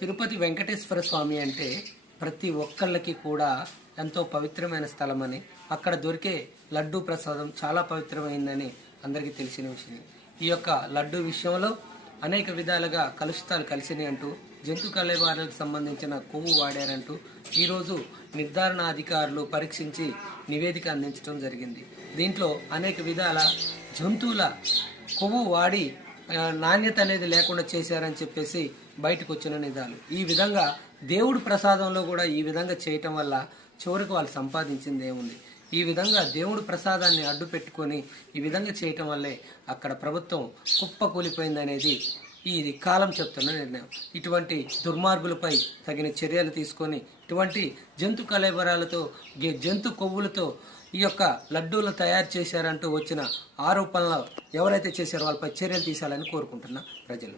తిరుపతి వెంకటేశ్వర స్వామి అంటే ప్రతి ఒక్కళ్ళకి కూడా ఎంతో పవిత్రమైన స్థలమని, అక్కడ దొరికే లడ్డూ ప్రసాదం చాలా పవిత్రమైందని అందరికీ తెలిసిన విషయం. ఈ యొక్క లడ్డూ విషయంలో అనేక విధాలుగా కలుషితాలు కలిసినాయి అంటూ, జంతు కళేబరాలకు సంబంధించిన కొవ్వు వాడారంటూ ఈరోజు నిర్ధారణ అధికారులు పరీక్షించి నివేదిక అందించడం జరిగింది. దీంట్లో అనేక విధాల జంతువుల కొవ్వు వాడి నాణ్యత అనేది లేకుండా చేశారని చెప్పేసి బయటకు వచ్చిన నిజాలు. ఈ విధంగా దేవుడి ప్రసాదంలో కూడా ఈ విధంగా చేయటం వల్ల చివరికి వాళ్ళు సంపాదించింది ఏముంది? ఈ విధంగా దేవుడి ప్రసాదాన్ని అడ్డు పెట్టుకొని ఈ విధంగా చేయటం వల్లే అక్కడ ప్రభుత్వం కుప్పకూలిపోయిందనేది ఇది కాలం చెప్తున్న నిర్ణయం. ఇటువంటి దుర్మార్గులపై తగిన చర్యలు తీసుకొని ఇటువంటి జంతు కళేబరాలతో జంతు కొవ్వులతో ఈ యొక్క లడ్డూలు తయారు చేశారంటూ వచ్చిన ఆరోపణలు ఎవరైతే చేశారో వాళ్ళపై చర్యలు తీసాలని కోరుకుంటున్న ప్రజలు.